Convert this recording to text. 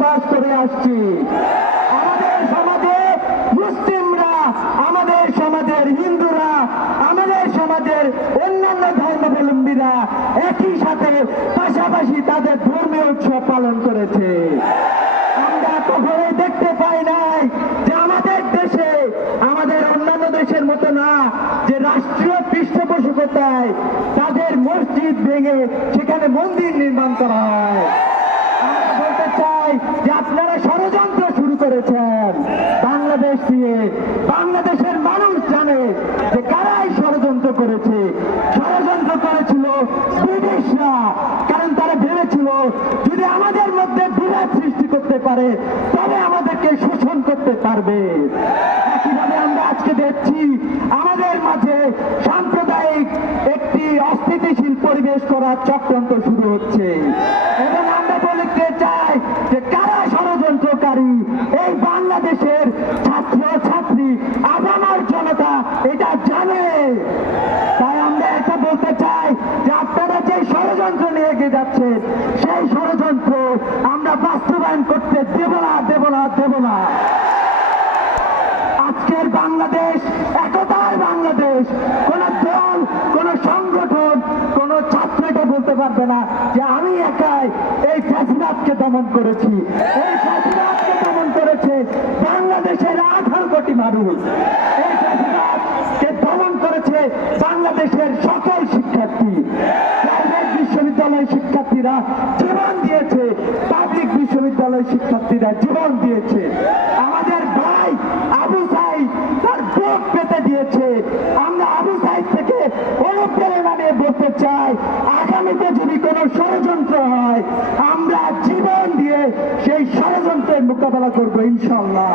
বসবাস করে আসছি। আমাদের সমাজে মুসলিমরা, আমাদের সমাজের হিন্দুরা, আমাদের সমাজের অন্যান্য ধর্মাবলম্বীরা একই সাথে পাশাপাশি তাদের ধর্মীয় উৎসব পালন করেছে। আমরা কখনো দেখতে পাই নাই যে আমাদের দেশে, আমাদের অন্যান্য দেশের মতো না, যে রাষ্ট্রীয় পৃষ্ঠপোষকতায় তাদের মসজিদ ভেঙে সেখানে মন্দির নির্মাণ করা হয়। চাই যে আপনারা ষড়যন্ত্র শুরু করেছেন। বাংলাদেশ নিয়ে বাংলাদেশের মানুষ জানে যে কারাই ষড়যন্ত্র করেছে। ষড়যন্ত্র করেছিল ব্রিটিশরা, কারণ তারা ভেবেছিল যদি আমাদের মধ্যে বিরাট সৃষ্টি করতে পারে, তবে আমাদেরকে শোষণ করতে পারবে। একইভাবে আমরা আজকে দেখছি আমাদের মাঝে সাম্প্রদায়িক একটি অস্থিতিশীল পরিবেশ করার চক্রান্ত শুরু হচ্ছে। ষড়যন্ত্রকারী এই বাংলাদেশের ছাত্র, ছাত্রী আগামার জনতা এটা জানে। তাই আমরা এটা বলতে চাই যে আপনারা যে ষড়যন্ত্র নিয়ে এগিয়ে যাচ্ছেন, সেই ষড়যন্ত্র আমরা বাস্তবায়ন করতে দেব না দেব না দেব না। আজকের বাংলাদেশ, একতার বাংলাদেশ, কোন দল, কোন সংগঠন, কোন ছাত্র এটা বলতে পারবে না যে আমি একাই এই ফ্যাসিবাদকে দমন করেছি। এই বাংলাদেশের আঠারো কোটি মানুষ। এই ফ্যাসিবাদকে দমন করেছে বাংলাদেশের সকল শিক্ষার্থী। প্রাইভেট বিশ্ববিদ্যালয়ের শিক্ষার্থীরা জীবন দিয়েছে, পাবলিক বিশ্ববিদ্যালয়ের শিক্ষার্থীরা জীবন দিয়েছে। আমাদের ভাই আবু সাইদ তার বুক পেতে দিয়েছে। আমরা আবু সাইদ থেকে অনুপ্রেরণা নিয়ে বলতে চাই, আগামীতে যদি কোনো ষড়যন্ত্র হয় আমরা জীবন দিয়ে সেই ষড়যন্ত্রের মোকাবেলা করব ইনশাল্লাহ